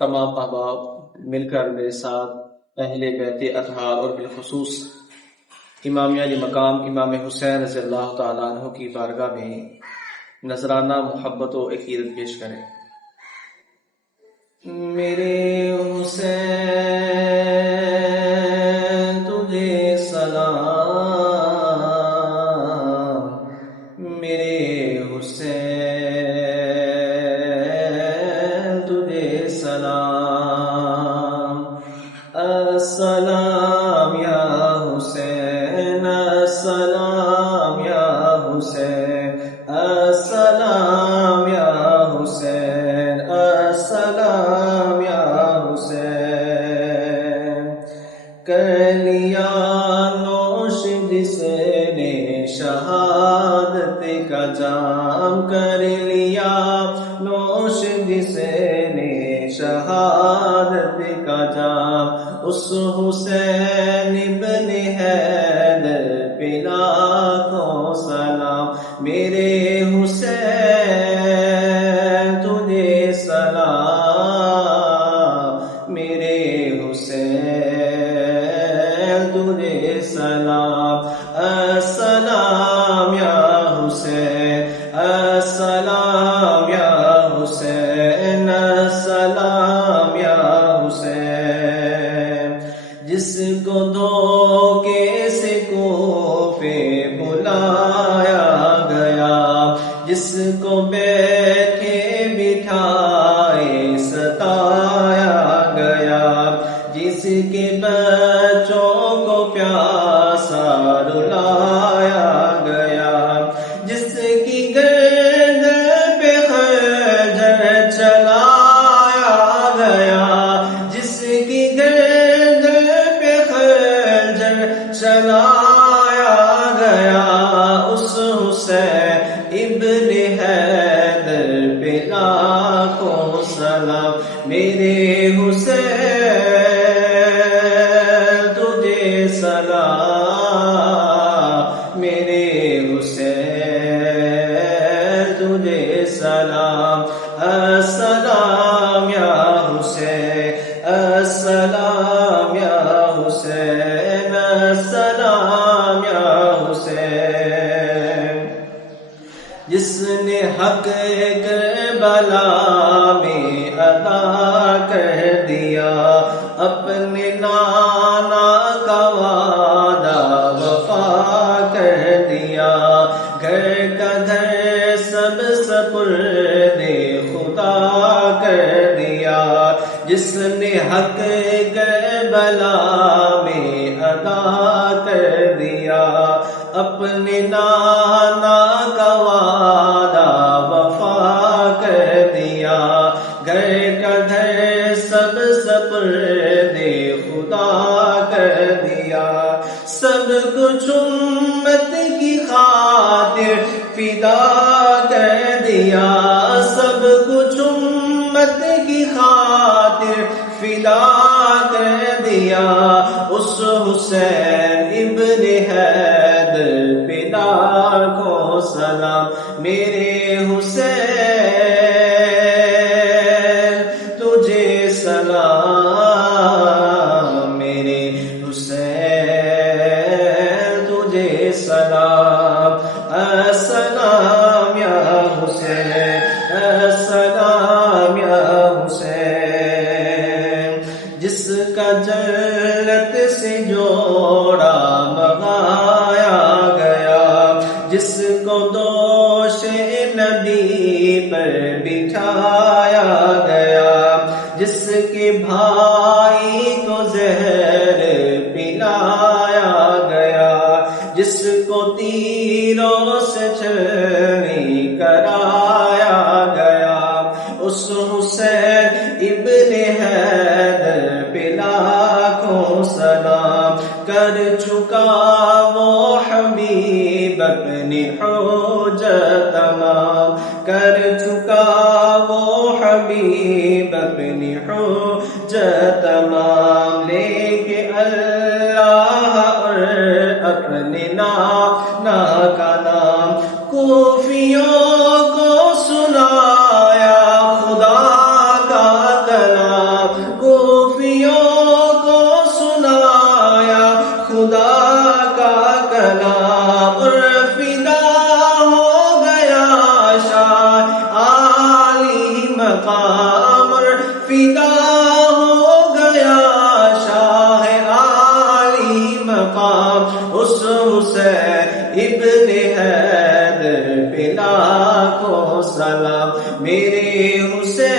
تمام احباب مل کر میرے ساتھ اہل بیت اطہار اور بالخصوص امامیہ علی مقام امام حسین رضی اللہ تعالیٰ عنہ کی بارگاہ میں نذرانہ محبت و عقیدت پیش کریں۔ میرے حسین تجھے سلام، میرے حسین تجھے سلام، السلام یا حسین، السلام یا حسین، السلام یا حسین، السلام یا حسین۔ کر لیا نوش جس نے شہادت کا جام، کر لیا نوش جس نے شہادت کا جام، اس حسین ابن حیدر پہ لاکھوں سلام، میرے حسین تجھے سلام، میرے حسین تجھے سلام، السلام یا حسین، السلام یا حسین، السلام یا حسین۔ جس کو دھوکے سے کوفے بلایا گیا، جس کو بیٹھے بٹھائے ستایا گیا، جس کے بچوں کو پیاسا رلایا گیا، جس کی گردن پہ خنجر چلایا گیا، جس کی گردن پہ خنجر چلایا گیا، اس حسین ابن حیدر پہ لاکھوں سلام، میرے حسین تجھے سلام، میرے حسین تجھے سلام، السلام یا حسین، السلام یا حسین، السلام یا حسین۔ جس نے حق کربلا میں عطا کر دیا، اپنے نانا کا وعدہ وفا کر دیا، گھر کا گھر سب سپرد خدا کر دیا، جس نے حق کربلا میں عطا کر دیا، اپنے نانا کا وعدہ وفا کر دیا، گھر کا گھر سب سپرد خدا کر دیا، سب کچھ امت کی خاطر فدا کر دیا، سب کچھ امت کی خاطر فدا کر دیا، اس حسین ابن حیدر پہ لاکھوں سلام، میرے حسین تجھے سلام، میرے حسین تجھے سلام، السلام یا حسین، السلام یا حسین۔ جس کا جنت سے جوڑا منگایا گیا، جس کو دوش نبی پر بٹھایا گیا، جس کے بھائی کو زہر پلایا گیا، جس کو تیروں سے چھری کرایا گیا، اس حسین ابن حیدر پہ لاکھوں سلام، کر چکا وہ حبیب اپنی حجت تمام، کر چکا وہ حبیب اپنی حجت تمام، لے کے اللہ اور اپنے نانا کا نام، کوفیوں کو سنایا خدا کا کلام، فدا ہو گیا شاہ عالی مقام اس حسین ابن حیدر پہ لاکھوں سلام میرے حسین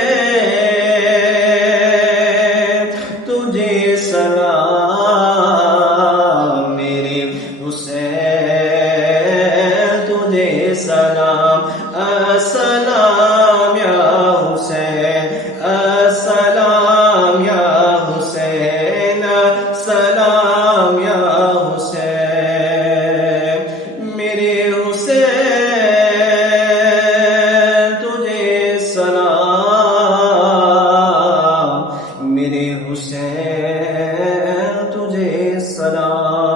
تجھے سلام میرے حسین تجھے سلام السلام یا حسین السلام یا حسین السلام یا حسین میرے حسین تجھے سلام میرے حسین تجھے سلام